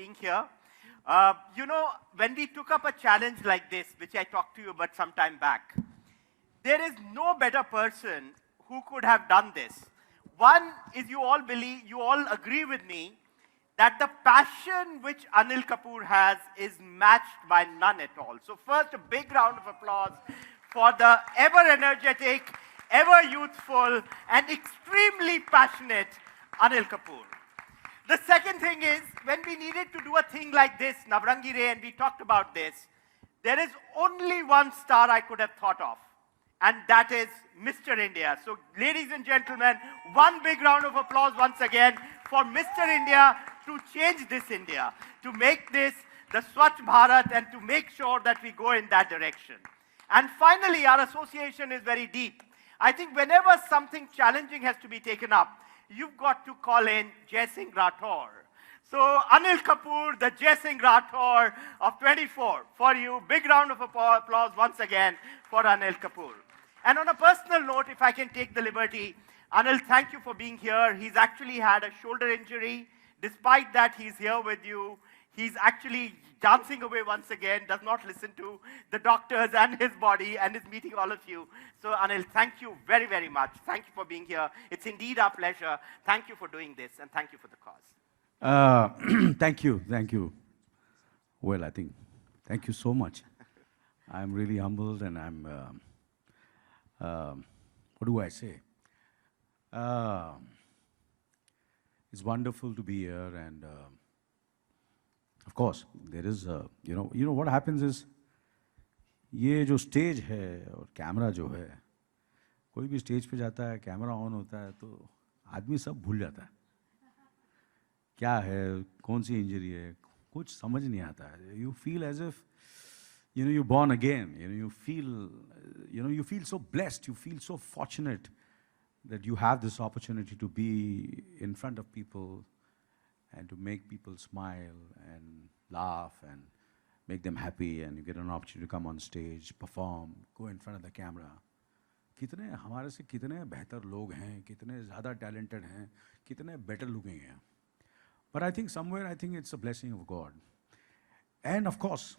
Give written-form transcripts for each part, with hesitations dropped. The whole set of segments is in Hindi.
being here. When we took up a challenge like this, which I talked to you about some time back, there is no better person who could have done this. One is you all agree with me that the passion which Anil Kapoor has is matched by none at all. So first, a big round of applause for the ever energetic, ever youthful, and extremely passionate Anil Kapoor. The second thing is, when we needed to do a thing like this, Navrangi Re, and we talked about this, there is only one star I could have thought of, and that is Mr. India. So, ladies and gentlemen, one big round of applause once again for Mr. India to change this India, to make this the Swachh Bharat and to make sure that we go in that direction. And finally, our association is very deep. I think whenever something challenging has to be taken up, you've got to call in Jai Singh Rathore. So Anil Kapoor, the Jai Singh Rathore of 24, for you. Big round of applause once again for Anil Kapoor. And on a personal note, if I can take the liberty, Anil, thank you for being here. He's actually had a shoulder injury. Despite that, he's here with you. He's actually dancing away once again, does not listen to the doctors and his body, and is meeting all of you. So Anil, thank you very, very much. Thank you for being here. It's indeed our pleasure. Thank you for doing this, and thank you for the cause. Thank you, thank you. Well, I think, thank you so much. I'm really humbled, and I'm, what do I say? It's wonderful to be here, and of course, there is, you know what happens is, ये जो स्टेज है और कैमरा जो है, कोई भी स्टेज पे जाता है, कैमरा ऑन होता है, तो आदमी सब भूल जाता है. क्या है, कौन सी इंजरी है, कुछ समझ नहीं आता है. You feel as if, you're born again. You feel so blessed. You feel so fortunate that you have this opportunity to be in front of people and to make people smile and laugh and make them happy, and you get an opportunity to come on stage, perform, go in front of the camera. कितने हमारे से कितने बेहतर लोग हैं, कितने ज़्यादा talented हैं, कितने better looking हैं. But I think somewhere, I think it's a blessing of God. And of course,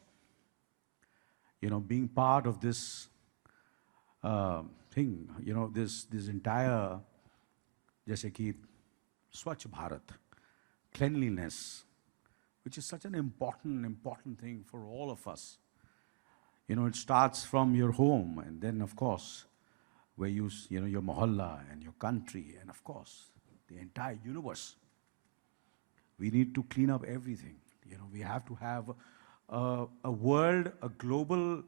being part of this thing, this entire, जैसे कि Swachh Bharat, cleanliness, which is such an important thing for all of us. It starts from your home, and then of course, where your mohalla and your country, and of course, the entire universe. We need to clean up everything. We have to have a world, a global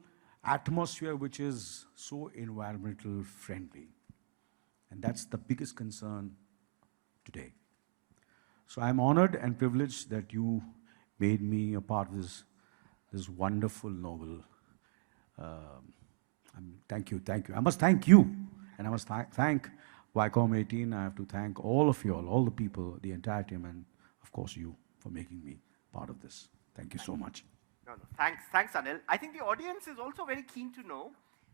atmosphere which is so environmental friendly. And that's the biggest concern today. So I'm honored and privileged that you made me a part of this wonderful novel. Thank you. I must thank you, and I must thank Viacom 18. I have to thank all of you all the people, the entire team, and of course you for making me part of this. Thank you so much. No. Thanks, Anil. I think the audience is also very keen to know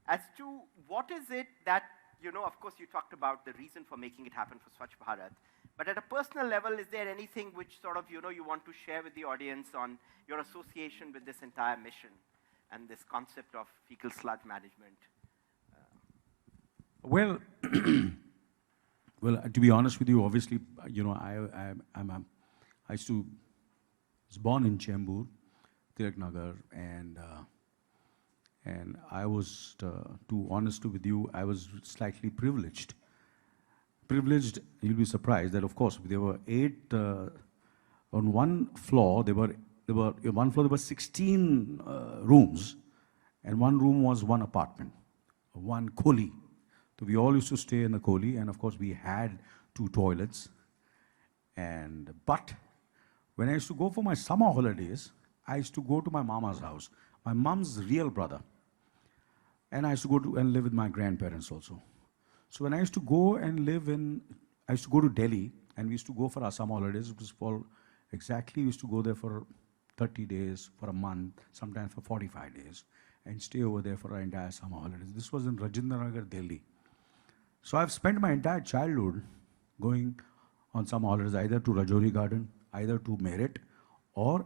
as to what is it that, of course you talked about the reason for making it happen for Swachh Bharat. But at a personal level, is there anything which sort of, you want to share with the audience on your association with this entire mission and this concept of fecal sludge management? Well, to be honest with you, obviously, I was born in Chembur, Tilak Nagar, and I was, to honest with you, I was slightly privileged. You'll be surprised that, of course, there were 8 on one floor. There were 16 rooms, and one room was one apartment, one koli. So we all used to stay in the koli, and of course we had 2 toilets. But when I used to go for my summer holidays, I used to go to my mama's house, my mom's real brother, and I used to go to and live with my grandparents also. So when I used to go and I used to go to Delhi, and we used to go for our summer holidays. It was we used to go there for 30 days, for a month, sometimes for 45 days, and stay over there for our entire summer holidays. This was in Rajendra Nagar, Delhi. So I've spent my entire childhood going on summer holidays, either to Rajouri Garden, either to Merit, or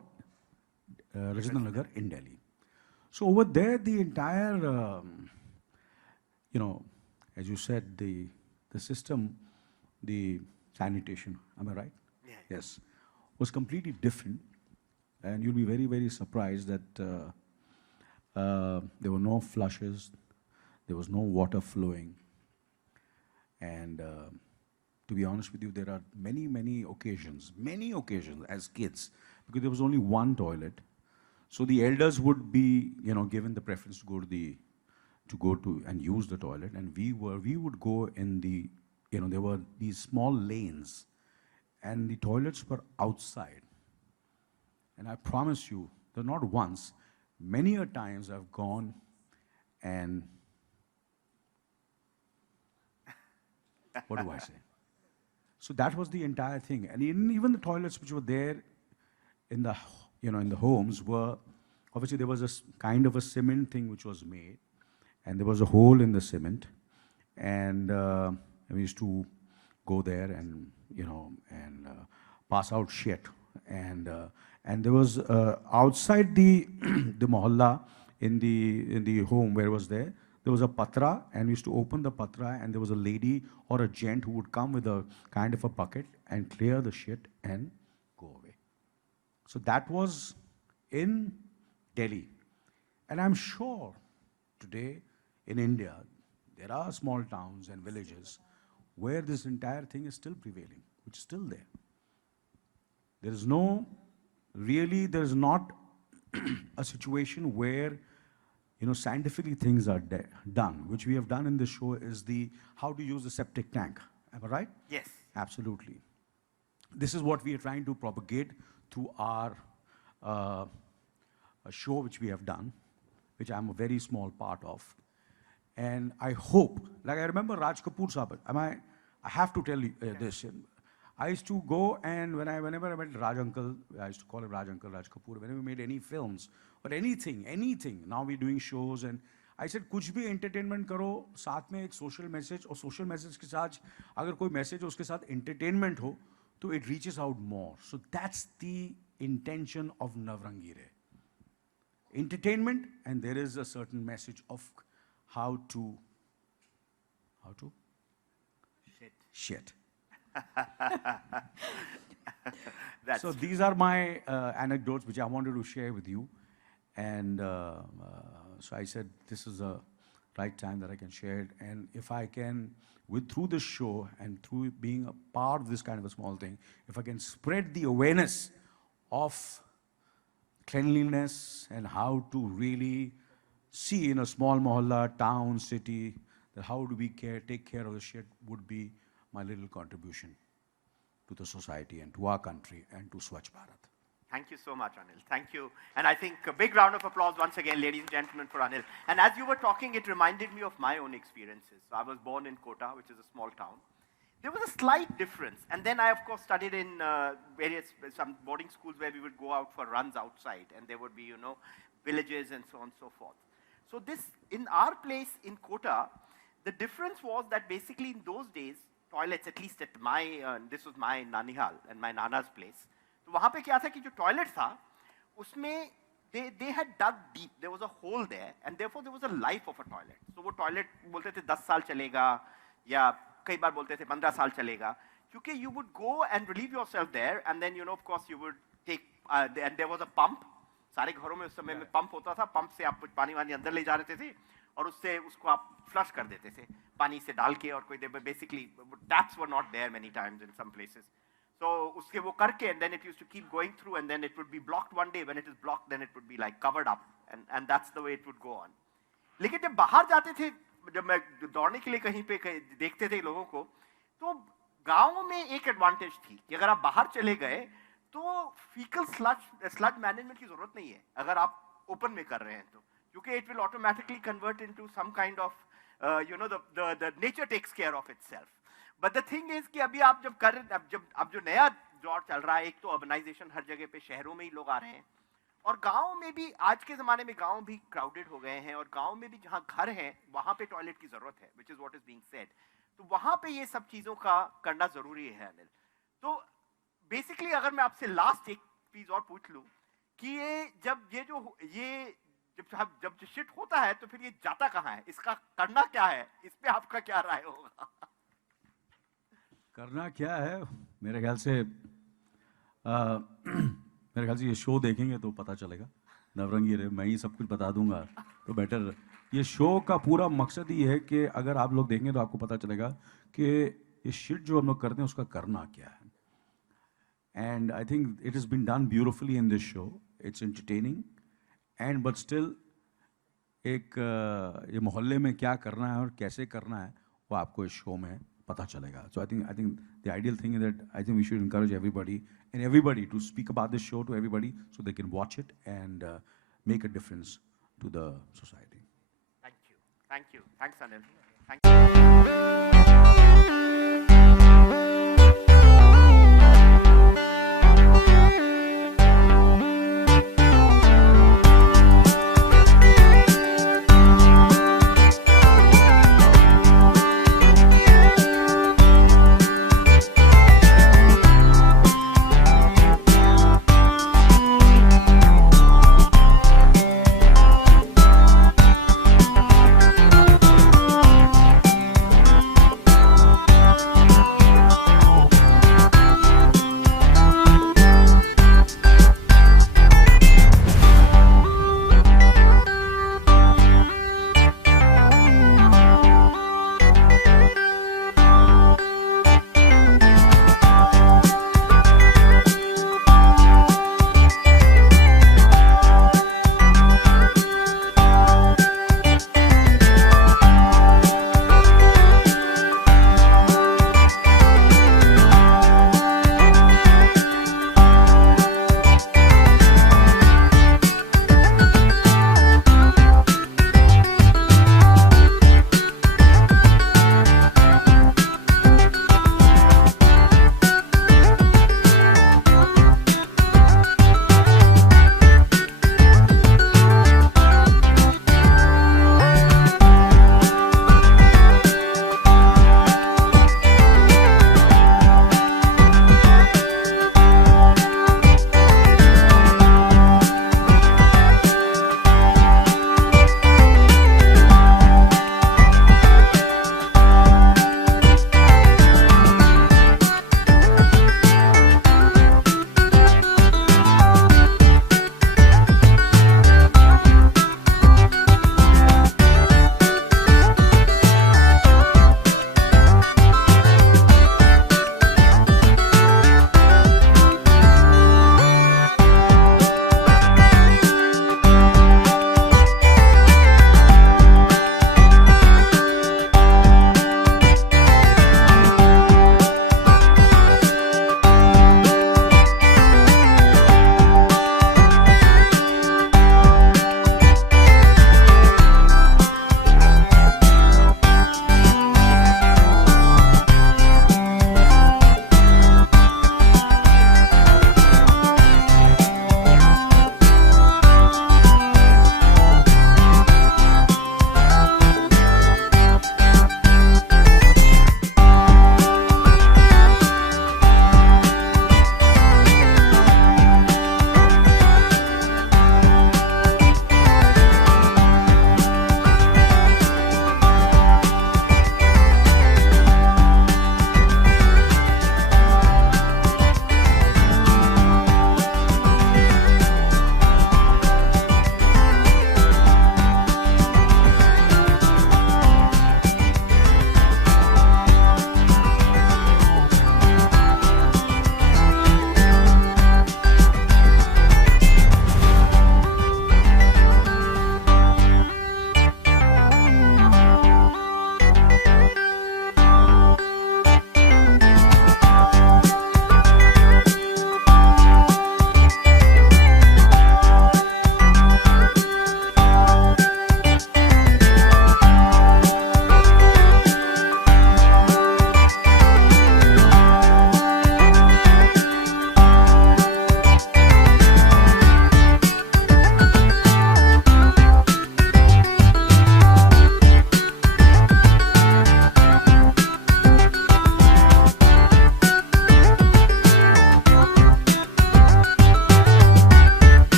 Rajendra Nagar in Delhi. So over there, the entire, you know, as you said, the system, the sanitation, am I right? Yeah. Yes, was completely different, and you'll be very, very surprised that there were no flushes, there was no water flowing, and to be honest with you, there are many occasions as kids, because there was only one toilet. So the elders would be, given the preference to go to and use the toilet, and we would go in the, there were these small lanes, and the toilets were outside. And I promise you, that not once, many a times I've gone and what do I say? So that was the entire thing. And even the toilets which were there in the, in the homes were, obviously there was a kind of a cement thing which was made, and there was a hole in the cement, and we used to go there and, pass out shit. And there was outside the the mohalla in the home where it was there was a patra, and we used to open the patra, and there was a lady or a gent who would come with a kind of a bucket and clear the shit and go away. So that was in Delhi. And I'm sure today in India, there are small towns and villages where this entire thing is still prevailing, which is still there. There is no, really, there is not a situation where, scientifically things are done. Which we have done in this show is the how to use the septic tank. Am I right? Yes. Absolutely. This is what we are trying to propagate through our a show which we have done, which I'm a very small part of. And I hope, like I remember Raj Kapoor Sahab, I have to tell you this. I used to go, and whenever I met Raj Uncle, I used to call him Raj Uncle, Raj Kapoor, whenever we made any films or anything, now we're doing shows, and I said, कुछ भी entertainment करो, साथ में एक social message, और social message के साथ, अगर कोई message हो, उसके साथ entertainment हो, तो it reaches out more. So that's the intention of Navrangire. Entertainment, and there is a certain message of how to shit. So these are my anecdotes which I wanted to share with you, and so I said this is the right time that I can share it, and if I can, through this show and through being a part of this kind of a small thing, if I can spread the awareness of cleanliness and how to really see in a small mohalla, town, city, that how do we take care of the shit would be my little contribution to the society and to our country and to Swachh Bharat. Thank you so much, Anil. Thank you. And I think a big round of applause once again, ladies and gentlemen, for Anil. And as you were talking, it reminded me of my own experiences. So I was born in Kota, which is a small town. There was a slight difference. And then I, of course, studied in some boarding schools where we would go out for runs outside. And there would be, villages and so on and so forth. So this, in our place in Kota, the difference was that basically in those days, toilets, at least at my, this was my Nanihal and my Nana's place. तो वहाँ पे क्या था कि जो toilet था, उसमें they had dug deep. There was a hole there, and therefore there was a life of a toilet. So वो toilet बोलते थे 10 साल चलेगा, या कई बार बोलते थे 15 साल चलेगा, क्योंकि you would go and relieve yourself there, and then of course you would take, and there was a pump. सारे घरों में उस समय में पंप होता था, पंप से आप पानी वानी अंदर ले जा रहे थे और उससे उसको आप फ्लश कर देते थे पानी से डाल के, और कोई basically taps were not there many times in some places. So उसके वो करके, and then it used to keep going through, and then it would be blocked one day. When it is blocked, then it would be like covered up, and that's the way it would go on. लेकिन जब बाहर जाते थे, जब मैं दौड़ने के लिए कहीं पे देखते थे लोगों को, तो गाँव में एक एडवांटेज थी कि अगर आप बाहर चले गए तो फीकल स्लज मैनेजमेंट की जरूरत नहीं है अगर आप ओपन में कर रहे हैं तो, क्योंकि it will automatically convert into some kind of the nature takes care of itself. But the thing is कि अभी आप जब अब जो नया दौर चल रहा है, एक तो अर्बनाइजेशन, हर जगह पे शहरों में ही लोग आ रहे हैं, और गांव में भी आज के जमाने में गांव भी क्राउडेड हो गए हैं, और गांव में भी जहां घर हैं वहां पे टॉयलेट की जरूरत है, which is what is being said. तो वहां पे ये सब चीजों का करना जरूरी है अनिल. तो बेसिकली अगर मैं आपसे लास्ट एक चीज और पूछ लूं कि जब शिट होता है तो फिर ये जाता कहाँ है, इसका करना क्या है, इस पे आपका क्या राय होगा? करना क्या है, मेरे ख्याल से मेरे ख्याल से ये शो देखेंगे तो पता चलेगा। नवरंगी रे मैं ही सब कुछ बता दूंगा तो बेटर। ये शो का पूरा मकसद ही है कि अगर आप लोग देखेंगे तो आपको पता चलेगा कि ये शिट जो हम लोग करते हैं उसका करना क्या है। And I think it is been done beautifully in this show, it's entertaining and but still एक ये मोहल्ले में क्या करना है और कैसे करना है वो आपको इस शो में पता चलेगा। So I think the ideal thing is that I think we should encourage everybody to speak about this show to everybody so they can watch it and make a difference to the society. Thank you. Thanks, Anil. Thank you.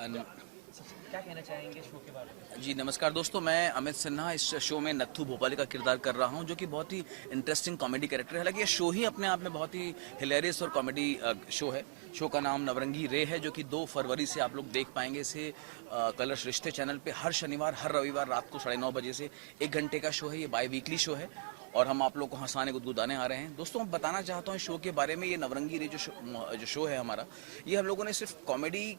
क्या कहना चाहेंगे शो के बारे में? जी नमस्कार दोस्तों, मैं अमित सिन्हा इस शो में नत्थू भोपाली का किरदार कर रहा हूं, जो कि बहुत ही इंटरेस्टिंग कॉमेडी कैरेक्टर है। हालांकि ये शो ही अपने आप में बहुत ही हिलेरियस और कॉमेडी शो है। शो का नाम नवरंगी रे है, जो कि 2 फरवरी से आप लोग देख पाएंगे इसे कलर्स रिश्ते चैनल पे हर शनिवार हर रविवार रात को 9:30 बजे से 1 घंटे का शो है। ये बाई वीकली शो है और हम आप लोग को हंसाने गुदगुदाने आ रहे हैं। दोस्तों मैं बताना चाहता हूँ इस शो के बारे में। ये नवरंगी रे जो शो है हमारा, ये हम लोगों ने सिर्फ कॉमेडी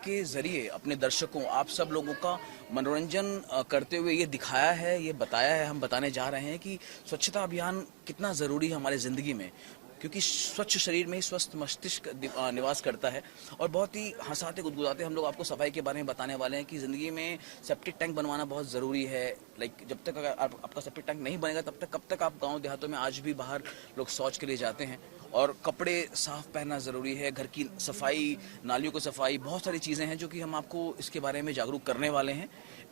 के जरिए अपने दर्शकों आप सब लोगों का मनोरंजन करते हुए ये दिखाया है, ये बताया है, हम बताने जा रहे हैं कि स्वच्छता अभियान कितना ज़रूरी है हमारे ज़िंदगी में, क्योंकि स्वच्छ शरीर में ही स्वस्थ मस्तिष्क निवास करता है। और बहुत ही हंसाते गुदगुदाते हम लोग आपको सफाई के बारे में बताने वाले हैं कि ज़िंदगी में सेप्टिक टैंक बनवाना बहुत ज़रूरी है। लाइक जब तक अगर आपका सेप्टिक टैंक नहीं बनेगा कब तक आप गाँव देहातों में आज भी बाहर लोग शौच के लिए जाते हैं। और कपड़े साफ पहनना ज़रूरी है, घर की सफाई, नालियों की सफाई, बहुत सारी चीज़ें हैं जो कि हम आपको इसके बारे में जागरूक करने वाले हैं,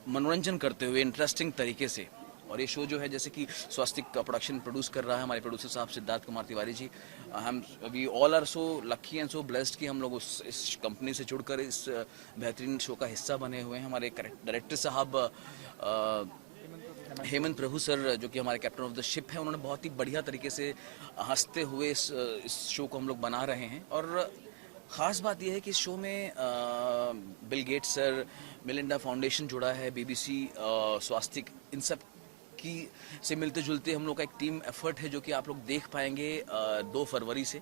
मनोरंजन करते हुए इंटरेस्टिंग तरीके से। और ये शो जो है, जैसे कि स्वास्तिक का प्रोडक्शन प्रोड्यूस कर रहा है हमारे प्रोड्यूसर साहब सिद्धार्थ कुमार तिवारी जी। हम we all are so lucky and so blessed कि हम लोग इस कंपनी से जुड़कर इस बेहतरीन शो का हिस्सा बने हुए हैं। हमारे डायरेक्टर साहब हेमंत प्रभु सर, जो कि हमारे कैप्टन ऑफ द शिप हैं, उन्होंने बहुत ही बढ़िया तरीके से हंसते हुए इस शो को हम लोग बना रहे हैं। और ख़ास बात यह है कि इस शो में Bill Gates sir, Melinda foundation जुड़ा है, बीबीसी, स्वास्तिक, इन सब की से मिलते जुलते हम लोग का एक टीम एफर्ट है जो कि आप लोग देख पाएंगे 2 फरवरी से।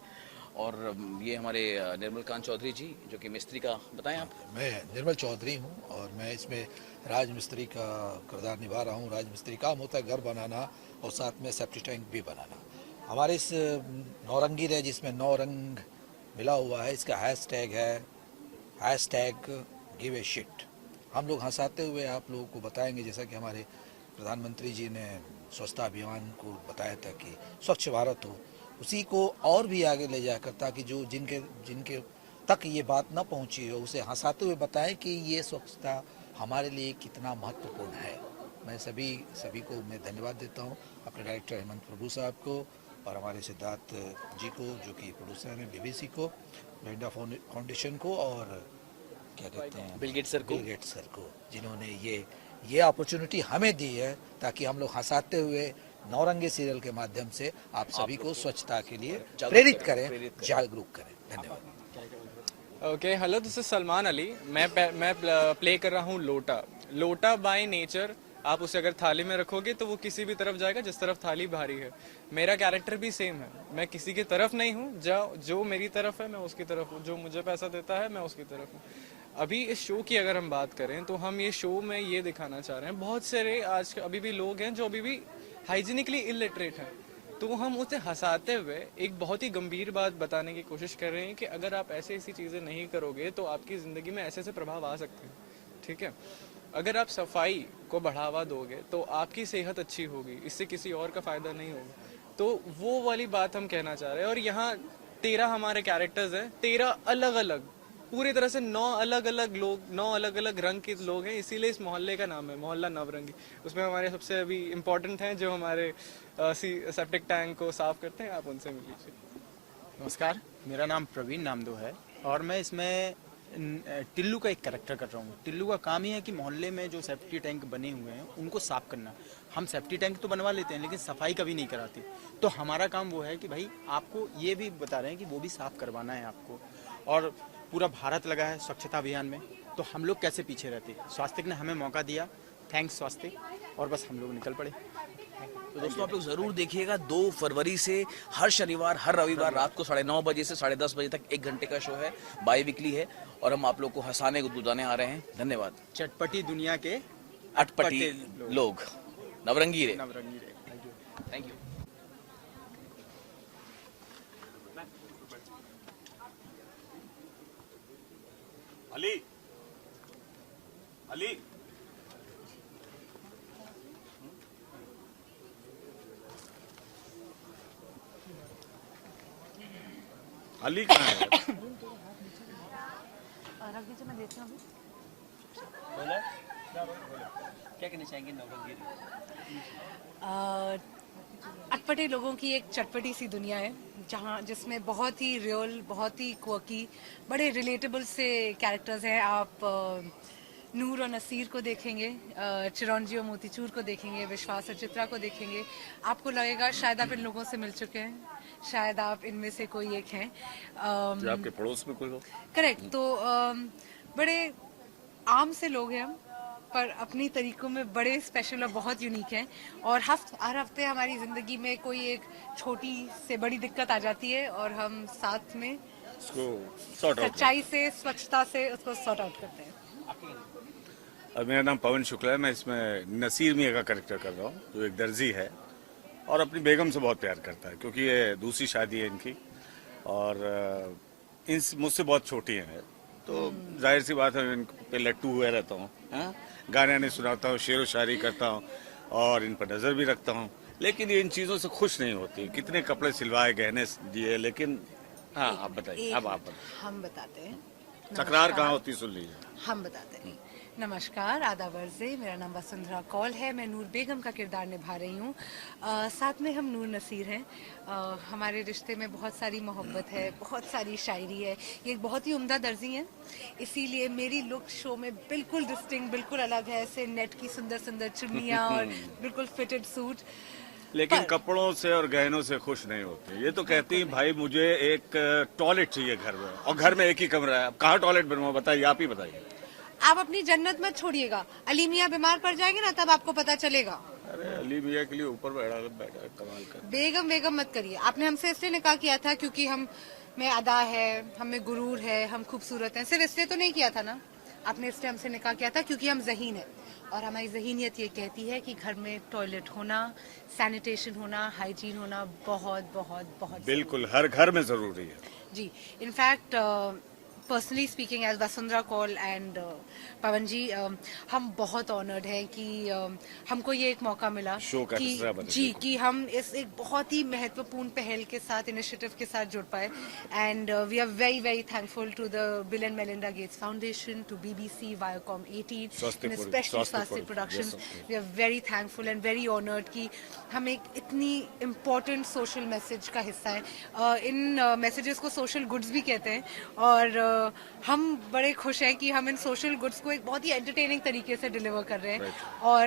और ये हमारे निर्मल कांत चौधरी जी, जो कि मिस्त्री का, बताएं आप। मैं निर्मल चौधरी हूँ और मैं इसमें राज मिस्त्री का किरदार निभा रहा हूँ। राज मिस्त्री काम होता है घर बनाना और साथ में सेप्टिक टैंक भी बनाना। हमारे इस नौरंगी रे, जिसमें 9 रंग मिला हुआ है, इसका हैशटैग है #गिव ए शिट। हम लोग हंसाते हुए आप लोगों को बताएंगे, जैसा कि हमारे प्रधानमंत्री जी ने स्वच्छता अभियान को बताया था कि स्वच्छ भारत हो, उसी को और भी आगे ले जाकर, ताकि जो जिनके तक ये बात न पहुंची हो, उसे हंसाते हुए बताएं कि ये स्वच्छता हमारे लिए कितना महत्वपूर्ण है। मैं सभी को मैं धन्यवाद देता हूं, अपने डायरेक्टर हेमंत प्रभु साहब को और हमारे सिद्धार्थ जी को, जो कि प्रोड्यूसर हैं, बीबीसी को, मिलिंडा फाउंडेशन को, और क्या कहते हैं, बिल गेट्स सर को, जिन्होंने ये अपॉर्चुनिटी हमें दी है, ताकि हम लोग हंसाते हुए नौरंगी सीरियल के माध्यम से आप सभी को स्वच्छता के लिए प्रेरित करें, जागरूक करें। धन्यवाद। Okay, hello, this is Salman Ali. मैं प्ले कर रहा हूँ लोटा बाय नेचर। आप उसे अगर थाली में रखोगे तो वो किसी भी तरफ जाएगा जिस तरफ थाली भारी है। मेरा कैरेक्टर भी सेम है, मैं किसी की तरफ नहीं हूँ, जो मेरी तरफ है मैं उसकी तरफ हूँ, जो मुझे पैसा देता है मैं उसकी तरफ हूँ। अभी इस शो की अगर हम बात करें तो हम ये शो में ये दिखाना चाह रहे हैं, बहुत सारे आज अभी भी लोग हैं जो अभी भी हाइजीनिकली इलिटरेट हैं, तो हम उसे हंसाते हुए एक बहुत ही गंभीर बात बताने की कोशिश कर रहे हैं कि अगर आप ऐसी चीज़ें नहीं करोगे तो आपकी ज़िंदगी में ऐसे प्रभाव आ सकते हैं। ठीक है, अगर आप सफाई को बढ़ावा दोगे तो आपकी सेहत अच्छी होगी, इससे किसी और का फ़ायदा नहीं होगा। तो वो वाली बात हम कहना चाह रहे हैं। और यहाँ 13 हमारे कैरेक्टर्स हैं, 13 अलग अलग, पूरी तरह से 9 अलग अलग लोग, 9 अलग अलग रंग के लोग हैं, इसीलिए इस मोहल्ले का नाम है मोहल्ला नवरंगी। उसमें हमारे सबसे अभी इम्पोर्टेंट हैं जो हमारे सेप्टिक टैंक को साफ करते हैं, आप उनसे मिल लीजिए। नमस्कार, मेरा नाम प्रवीण नामदो है और मैं इसमें टिल्लू का एक कैरेक्टर कर रहा हूँ। टिल्लू का काम ही है कि मोहल्ले में जो सेफ्टी टैंक बने हुए हैं उनको साफ करना। हम सेफ्टी टैंक तो बनवा लेते हैं लेकिन सफाई कभी नहीं कराते, तो हमारा काम वो है कि भाई आपको ये भी बता रहे हैं कि वो भी साफ करवाना है आपको। और पूरा भारत लगा है स्वच्छता अभियान में, तो हम लोग कैसे पीछे रहते। स्वास्तिक ने हमें मौका दिया, थैंक्स स्वास्तिक, और बस हम लोग निकल पड़े। तो दोस्तों आप लोग जरूर देखिएगा 2 फरवरी से हर शनिवार हर रविवार रात को 9:30 बजे से 10:30 बजे तक 1 घंटे का शो है, बाई वीकली है, और हम आप लोग को हंसाने गुदगुदाने आ रहे हैं। धन्यवाद। चटपटी दुनिया के अटपटी लोग, नवरंगी रे। Thank you. अली अली अली कहाँ है? रख दीजिए, मैं देती हूँ अभी। क्या कहना चाहेंगे नवरंगी रे? अटपटे लोगों की एक चटपटी सी दुनिया है जिसमें बहुत ही रियल, बहुत ही क्वर्की, बड़े रिलेटेबल से कैरेक्टर्स हैं। आप नूर और नसीर को देखेंगे, चिरंजी और मोतीचूर को देखेंगे, विश्वास और चित्रा को देखेंगे, आपको लगेगा शायद आप इन लोगों से मिल चुके हैं, शायद आप इनमें से कोई एक हैं। जो आपके पड़ोस में कोई हो। करेक्ट। तो बड़े आम से लोग हैं हम, पर अपनी तरीकों में बड़े स्पेशल और बहुत यूनिक हैं। और हर हफ्ते हमारी ज़िंदगी में कोई एक छोटी से बड़ी दिक्कत आ जाती है और हम साथ में उसको सॉर्ट आउट। सच्चाई से, स्वच्छता से उसको सॉर्ट आउट करते हैं। मेरा नाम पवन शुक्ला है। मैं इसमें नसीर मियाँ का कैरेक्टर कर रहा हूँ, जो एक दर्जी है और अपनी बेगम से बहुत प्यार करता है, क्योंकि ये दूसरी शादी है इनकी और इन मुझसे बहुत छोटी हैं। तो जाहिर सी बात है, इन पे लट्टू हुए रहता हूँ, गाने नहीं सुनाता हूँ, शेर व शायरी करता हूँ और इन पर नज़र भी रखता हूँ। लेकिन ये इन चीज़ों से खुश नहीं होती। कितने कपड़े सिलवाए, गहने दिए, लेकिन हाँ, आप बताइए। अब आप बताइए, हम बताते हैं। तकरार कहाँ होती, सुन लीजिए। हम बताते हैं। नमस्कार, आदाब अर्ज़े, मेरा नाम वसुंधरा कौल है। मैं नूर बेगम का किरदार निभा रही हूँ। साथ में हम नूर नसीर हैं। हमारे रिश्ते में बहुत सारी मोहब्बत है, बहुत सारी शायरी है। ये एक बहुत ही उम्दा दर्जी हैं, इसीलिए मेरी लुक शो में बिल्कुल डिस्टिंक्ट, बिल्कुल अलग है। ऐसे नेट की सुंदर सुंदर चुन्नियाँ और बिल्कुल फिटेड सूट। लेकिन कपड़ों से और गहनों से खुश नहीं होते। ये तो कहती है भाई मुझे एक टॉयलेट चाहिए घर में, और घर में एक ही कमरा है। अब कहाँ टॉयलेट बनवाओ, बताइए, आप ही बताइए। आप अपनी जन्नत मत छोड़िएगा, अली मियाँ बीमार पड़ जाएंगे ना, तब आपको पता चलेगा। अरे अली मियाँ के लिए ऊपर बैठा कमाल कर। बेगम बेगम मत करिए। आपने हमसे इसलिए निकाह किया था क्योंकि हम में अदा है, हमें गुरूर है, हम खूबसूरत हैं। सिर्फ इसलिए तो नहीं किया था ना, आपने इसलिए हमसे निकाह किया था क्योंकि हम ज़हीन हैं। और हमारी ज़हीनियत ये कहती है कि घर में टॉयलेट होना, सैनिटेशन होना, हाइजीन होना बहुत बहुत बहुत बिल्कुल हर घर में जरूरी है जी। In fact personally speaking as Vasundhara Kaul and Pawan ji, हम बहुत ऑनर्ड हैं कि हमको ये एक मौका मिला शो का कि हिस्सा बने। जी, कि हम इस एक बहुत ही महत्वपूर्ण पहल के साथ, इनिशिएटिव के साथ जुड़ पाए। And we are very very thankful to the Bill and Melinda Gates foundation, to BBC, Viacom 18 and especially Swasthya productions. We are very thankful and very honoured कि हम एक इतनी इम्पोर्टेंट सोशल मैसेज का हिस्सा हैं। इन मैसेजेस को सोशल गुड्स भी कहते हैं और हम बड़े खुश हैं कि हम इन सोशल गुड्स को एक बहुत ही एंटरटेनिंग तरीके से डिलीवर कर रहे हैं। और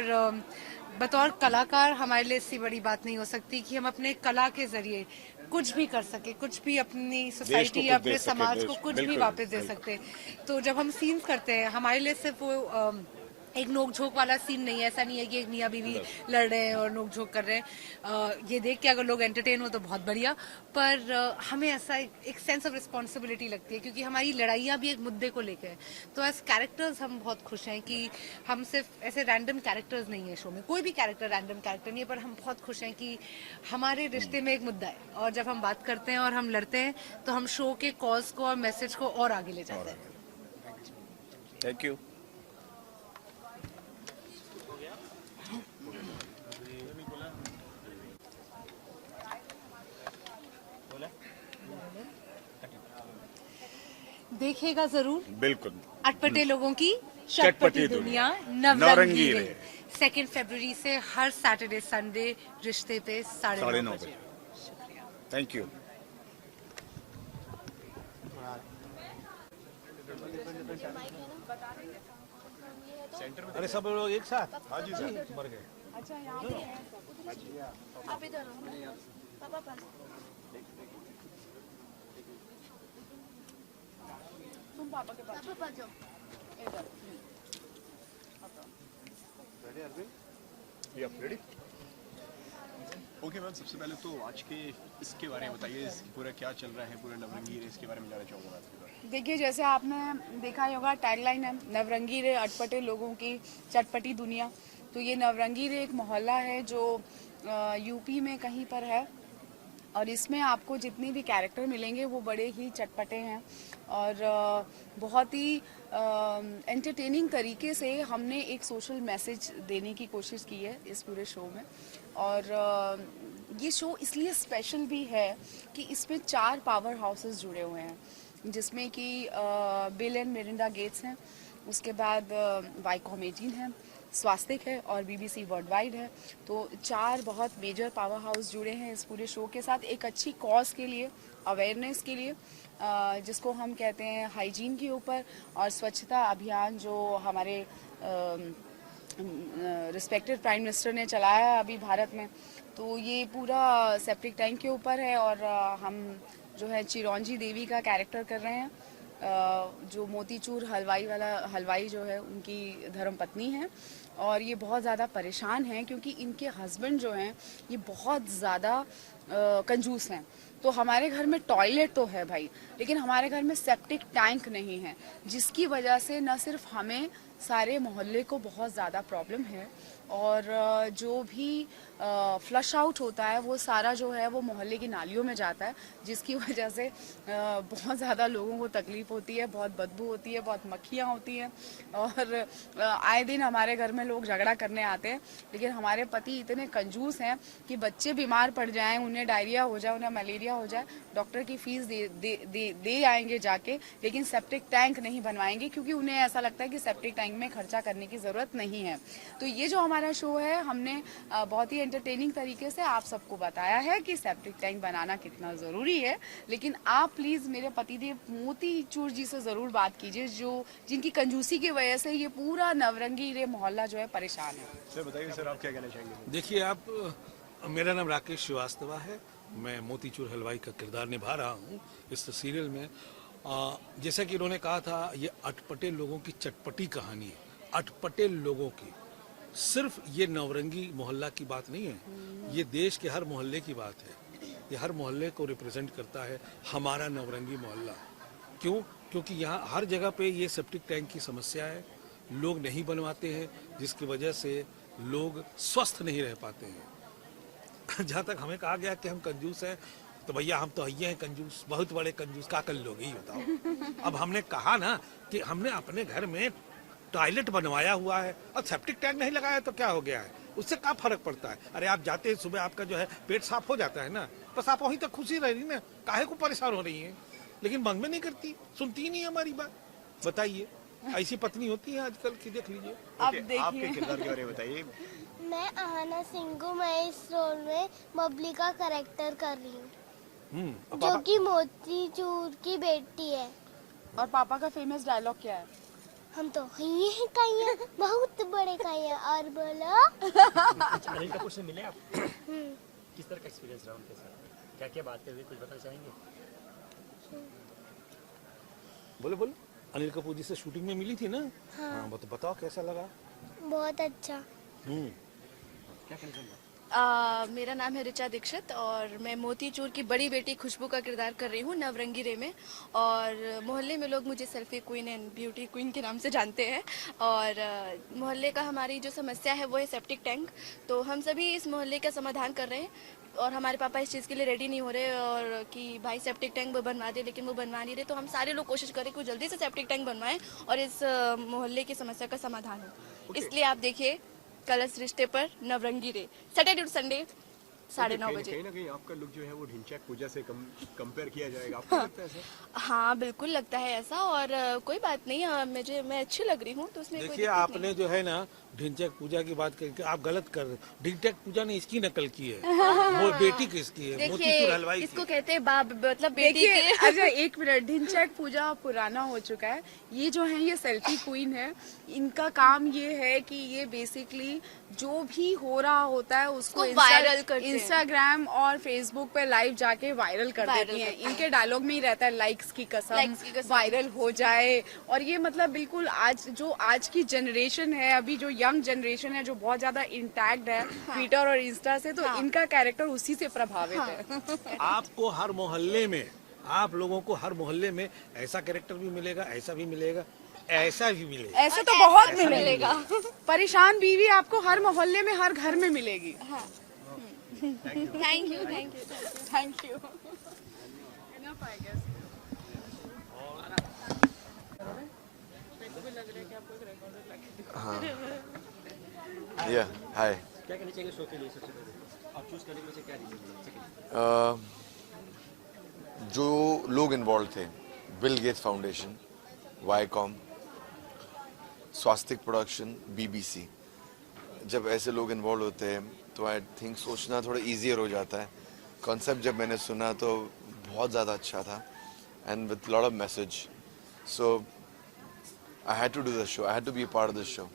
बतौर कलाकार हमारे लिए इससे बड़ी बात नहीं हो सकती कि हम अपने कला के जरिए कुछ भी कर सके, कुछ भी अपनी सोसाइटी या अपने समाज को कुछ भी वापस दे सकते। तो जब हम सीन्स करते हैं, हमारे लिए सिर्फ वो एक नोक झोंक वाला सीन नहीं है। ऐसा नहीं है कि एक मियाँ बीवी लड़ रहे हैं और नोक झोंक कर रहे हैं। ये देख के अगर लोग एंटरटेन हो तो बहुत बढ़िया, पर हमें ऐसा एक सेंस ऑफ रिस्पॉन्सिबिलिटी लगती है क्योंकि हमारी लड़ाइयाँ भी एक मुद्दे को लेकर है। तो एज कैरेक्टर्स हम बहुत खुश हैं कि हम सिर्फ ऐसे रैंडम कैरेक्टर्स नहीं है शो में। कोई भी कैरेक्टर रैंडम कैरेक्टर नहीं है, पर हम बहुत खुश हैं कि हमारे रिश्ते में एक मुद्दा है और जब हम बात करते हैं और हम लड़ते हैं तो हम शो के कॉज को और मैसेज को और आगे ले जाते हैं। Thank you. देखिएगा जरूर बिल्कुल अटपटे लोगों की चटपटी चटपटी दुनिया, नवरंगी रे। 2 फरवरी से हर सैटरडे संडे रिश्ते पे 9:30 बजे। Thank you. अरे सब लोग एक साथ हाँ जी मर गए। आप इधर पापा पास तुम पापा के पास जाओ। ओके मैम, सबसे पहले तो आज के इसके बारे में बताइए, पूरा क्या चल रहा है, पूरा नवरंगी रेस के बारे में जानना चाहूँगा मैं आपके बारे में। देखिए, जैसे आपने देखा ही होगा, टैगलाइन है नवरंगी रे, अटपटे लोगों की चटपटी दुनिया। तो ये नवरंगी रे एक मोहल्ला है जो यूपी में कहीं पर है और इसमें आपको जितने भी कैरेक्टर मिलेंगे वो बड़े ही चटपटे हैं और बहुत ही एंटरटेनिंग तरीके से हमने एक सोशल मैसेज देने की कोशिश की है इस पूरे शो में। और ये शो इसलिए स्पेशल भी है कि इसमें 4 पावर हाउसेस जुड़े हुए हैं, जिसमें कि बिल एंड मेलिंडा गेट्स हैं, उसके बाद वाईकॉम 18 है, स्वास्तिक है और BBC वर्ल्ड वाइड है। तो 4 बहुत मेजर पावर हाउस जुड़े हैं इस पूरे शो के साथ, एक अच्छी कॉज के लिए, अवेयरनेस के लिए, जिसको हम कहते हैं हाइजीन के ऊपर, और स्वच्छता अभियान जो हमारे रिस्पेक्टेड प्राइम मिनिस्टर ने चलाया है अभी भारत में। तो ये पूरा सेप्टिक टैंक के ऊपर है, और हम जो है चिरौंजी देवी का कैरेक्टर कर रहे हैं, जो मोतीचूर हलवाई जो है उनकी धर्मपत्नी है, और ये बहुत ज़्यादा परेशान हैं क्योंकि इनके हस्बैंड जो हैं ये बहुत ज़्यादा कंजूस हैं। तो हमारे घर में टॉयलेट तो है भाई, लेकिन हमारे घर में सेप्टिक टैंक नहीं है, जिसकी वजह से न सिर्फ हमें, सारे मोहल्ले को बहुत ज़्यादा प्रॉब्लम है, और जो भी फ्लश आउट होता है वो सारा जो है वो मोहल्ले की नालियों में जाता है, जिसकी वजह से बहुत ज़्यादा लोगों को तकलीफ़ होती है, बहुत बदबू होती है, बहुत मक्खियाँ होती हैं, और आए दिन हमारे घर में लोग झगड़ा करने आते हैं। लेकिन हमारे पति इतने कंजूस हैं कि बच्चे बीमार पड़ जाएं, उन्हें डायरिया हो जाए, उन्हें मलेरिया हो जाए, डॉक्टर की फीस दे आएंगे जाके, लेकिन सेप्टिक टैंक नहीं बनवाएंगे, क्योंकि उन्हें ऐसा लगता है कि सेप्टिक टैंक में खर्चा करने की ज़रूरत नहीं है। तो ये जो हमारा शो है, हमने बहुत ही एंटरटेनिंग तरीके से आप सबको बताया है कि सेप्टिक टैंक बनाना कितना ज़रूरी है। लेकिन आप प्लीज़ मेरे पतिदेव मोतीचूर जी से ज़रूर बात कीजिए, जिनकी कंजूसी की वजह से ये पूरा नवरंगी रे मोहल्ला जो है परेशान है। सर बताइए सर, आप क्या कहना चाहेंगे? देखिए आप, मेरा नाम राकेश श्रीवास्तव है, मैं मोतीचूर हलवाई का किरदार निभा रहा हूँ इस सीरियल में। जैसा कि इन्होंने कहा था, ये अटपटे लोगों की चटपटी कहानी है, अटपटे लोगों की। सिर्फ ये नवरंगी मोहल्ला की बात नहीं है, ये देश के हर मोहल्ले की बात है। ये हर मोहल्ले को रिप्रेजेंट करता है हमारा नवरंगी मोहल्ला। क्यों? क्योंकि यहाँ हर जगह पे ये सेप्टिक टैंक की समस्या है, लोग नहीं बनवाते हैं, जिसकी वजह से लोग स्वस्थ नहीं रह पाते हैं। जहाँ तक हमें कहा गया कि हम कंजूस हैं, तो भैया हम तो ये हैं कंजूस, बहुत बड़े कंजूस, क्या कर लोगे ये बताओ। अब हमने कहा ना कि हमने अपने घर में टॉयलेट बनवाया हुआ है और सेप्टिक टैंक नहीं लगाया, तो क्या हो गया है? उससे क्या फर्क पड़ता है? अरे आप जाते हैं सुबह, आपका जो है पेट साफ हो जाता है ना, बस आप वहीं तक खुशी रह रही ना, काहे को परेशान हो रही है? लेकिन मन में नहीं करती, सुनती ही नहीं हमारी बात। बताइए, ऐसी पत्नी होती है आजकल की, देख लीजिए। आपके किरदार के बारे में बताइए। मैं आहना सिंघू, मैं इस रोल में बबली का कैरेक्टर कर रही हूँ, जो कि मोतीचूर की बेटी है। और पापा का फेमस डायलॉग क्या है? हम तो ये काइया, बहुत बड़े काइया। और बोलो। अनिल कपूर से मिले आप? किस तरह का एक्सपीरियंस रहा उनके साथ? क्या क्या बातें हुई, कुछ बताना चाहेंगे? बोलो। अनिल कपूर जी से शूटिंग में मिली थी ना? हाँ, बताओ कैसा लगा? बहुत अच्छा। क्या कहना चाहेंगे? मेरा नाम है ऋचा दीक्षित और मैं मोतीचूर की बड़ी बेटी खुशबू का किरदार कर रही हूँ नवरंगी रे में। और मोहल्ले में लोग मुझे selfie queen and beauty queen के नाम से जानते हैं। और मोहल्ले का हमारी जो समस्या है वो है सेप्टिक टैंक। तो हम सभी इस मोहल्ले का समाधान कर रहे हैं और हमारे पापा इस चीज़ के लिए रेडी नहीं हो रहे और कि भाई सेप्टिक टैंक वो बनवा दे, लेकिन वो बनवा नहीं रहे। तो हम सारे लोग कोशिश करें कि जल्दी से सेप्टिक टैंक बनवाएं और इस मोहल्ले की समस्या का समाधान हो। इसलिए आप देखिए कलर्स रिश्ते पर नवरंगी रे, सैटरडे टू संडे 9:30 बजे। कहीं ना कहीं आपका लुक जो है वो ढिंचैक पूजा से कंपेयर किया जाएगा, आपको लगता है ऐसा? हाँ बिल्कुल लगता है ऐसा और कोई बात नहीं, मैं अच्छी लग रही हूँ तो उसमें देखिए आपने जो है ना ढिंचैक पूजा की बात करके आप गलत कर रहे हैं। ढिंचैक पूजा ने इसकी नकल की है, वो बेटी किसकी है? मोतीचूर हलवाई इसको कहते हैं बाप, मतलब बेटी के। अच्छा एक मिनट, ढिंचैक पूजा पुराना हो चुका है। ये जो है ये सेल्फी क्वीन है, इनका काम ये है कि ये बेसिकली जो भी हो रहा होता है उसको वायरल करते हैं। इंस्टाग्राम और फेसबुक पे लाइव जाके वायरल कर देती हैं। इनके डायलॉग में ही रहता है लाइक्स की कसम, वायरल हो जाए। और ये मतलब बिल्कुल आज की जनरेशन है, अभी जो यंग जनरेशन है जो बहुत ज्यादा इंटैक्ट है ट्विटर और इंस्टा से, तो इनका कैरेक्टर उसी से प्रभावित है। आपको हर मोहल्ले में, आप लोगों को हर मोहल्ले में ऐसा कैरेक्टर भी मिलेगा, ऐसा भी मिलेगा, ऐसा भी मिलेगा, ऐसा तो बहुत मिलेगा। परेशान बीवी आपको हर मोहल्ले में, हर घर में मिलेगी। Thank you. हाय। क्या कहना चाहिए शो के लिए? सबसे पहले आप चूज करने में से क्या रीजन? जो लोग इन्वॉल्व थे, बिल गेट्स फाउंडेशन, वाईकॉम, स्वास्तिक प्रोडक्शन, BBC, जब ऐसे लोग इन्वॉल्व होते हैं तो आई थिंक सोचना थोड़ा ईजियर हो जाता है. कॉन्सेप्ट जब मैंने सुना तो बहुत ज़्यादा अच्छा था and with lot of message. So I had to do the show, I had to be a part of the show.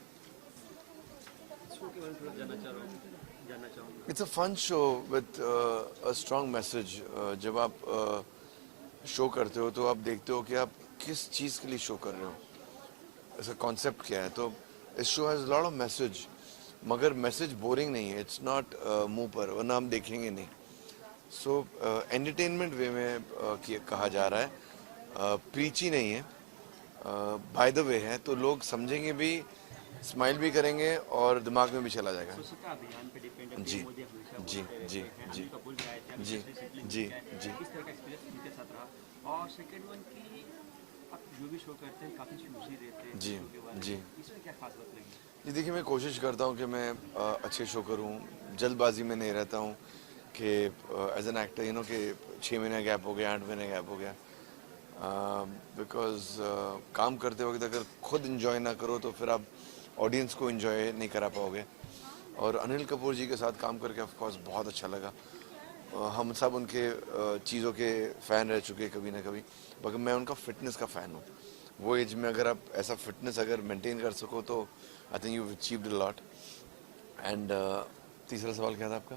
It's a fun show with a strong message. जब आप शो करते हो तो आप देखते हो कि आप किस चीज़ के लिए शो कर रहे हो, इसका कॉन्सेप्ट क्या है. तो इस show has lot of message, मगर मैसेज बोरिंग नहीं है. इट्स नॉट मुंह पर, वरना हम देखेंगे नहीं. सो एंटरटेनमेंट वे में कहा जा रहा है, प्रीची नहीं है, बाय द वे है. तो लोग समझेंगे भी, स्माइल भी करेंगे और दिमाग में भी चला जाएगा. जी जी जी जी जी जी जी. और सेकंड वन की आप जो भी शो करते हैं काफ़ी चूजी रहते हैं जी जी इसमें क्या खास बात लगी? जी देखिए, मैं कोशिश करता हूँ कि मैं अच्छे शो करूँ. जल्दबाजी में नहीं रहता हूँ कि as an actor you know कि 6 महीने गैप हो गया, 8 महीने गैप हो गया. बिकॉज काम करते वक्त अगर खुद इंजॉय ना करो तो फिर आप ऑडियंस को इंजॉय नहीं करा पाओगे. और अनिल कपूर जी के साथ काम करके ऑफ कोर्स बहुत अच्छा लगा. हम सब उनके चीज़ों के फ़ैन रह चुके कभी ना कभी, मगर मैं उनका फिटनेस का फ़ैन हूँ. वो एज में अगर आप ऐसा फिटनेस अगर मेंटेन कर सको तो I think you achieved a lot. And तीसरा सवाल क्या था आपका?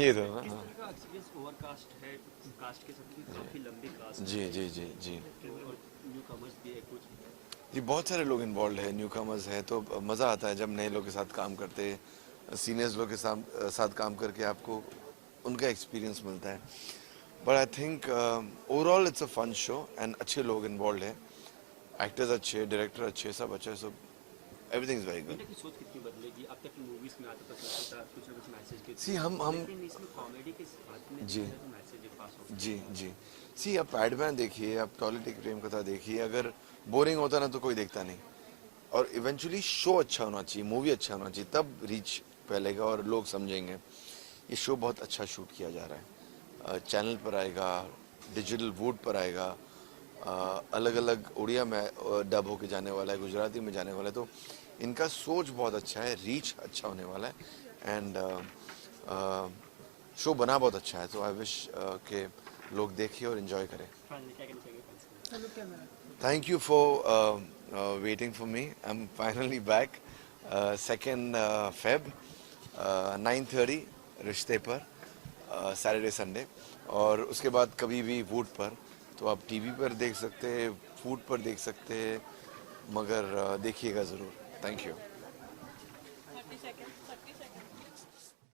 ये तो हाँ. ओवरकास्ट है, कास्ट के सबकी काफ़ी लंबी कास्ट. जी जी जी जी न्यू कमर्स भी है कुछ. जी बहुत सारे लोग इन्वॉल्व है, न्यू कमर्स है, तो मज़ा आता है जब नए लोग के साथ काम करते हैं. सीनियर्स लोग के साथ काम करके आपको उनका एक्सपीरियंस मिलता है. But I think overall it's a fun show and अच्छे लोग इन्वॉल्व हैं, एक्टर्स अच्छे, डायरेक्टर अच्छे, सब अच्छे. So everything is very good. सोच कितनी बदलेगी? अब तक मूवीज में आता था कुछ ना कुछ मैसेज के. सी हम इसमें कॉमेडी के साथ में जी मैसेज पास हो. जी जी. सी आप पैडमैन देखिए, आप टॉयलेट एक प्रेम कथा देखिए. अगर बोरिंग होता ना तो कोई देखता नहीं. और इवेंचुअली शो अच्छा होना चाहिए, मूवी अच्छा होना चाहिए, तब रीच फैलेगा और लोग समझेंगे. ये शो बहुत अच्छा शूट किया जा रहा है. चैनल पर आएगा, डिजिटल वूड पर आएगा, अलग अलग उड़िया में डब होके जाने वाला है, गुजराती में जाने वाला है. तो इनका सोच बहुत अच्छा है, रीच अच्छा होने वाला है. एंड शो बना बहुत अच्छा है. तो आई विश के लोग देखिए और इन्जॉय करें. Thank you for waiting for me. I'm finally back. 2nd Feb, 9:30 रिश्ते पर, सैटरडे संडे. और उसके बाद कभी भी वूड पर. तो आप टीवी पर देख सकते हैं, वूड पर देख सकते हैं, मगर देखिएगा ज़रूर. Thank you.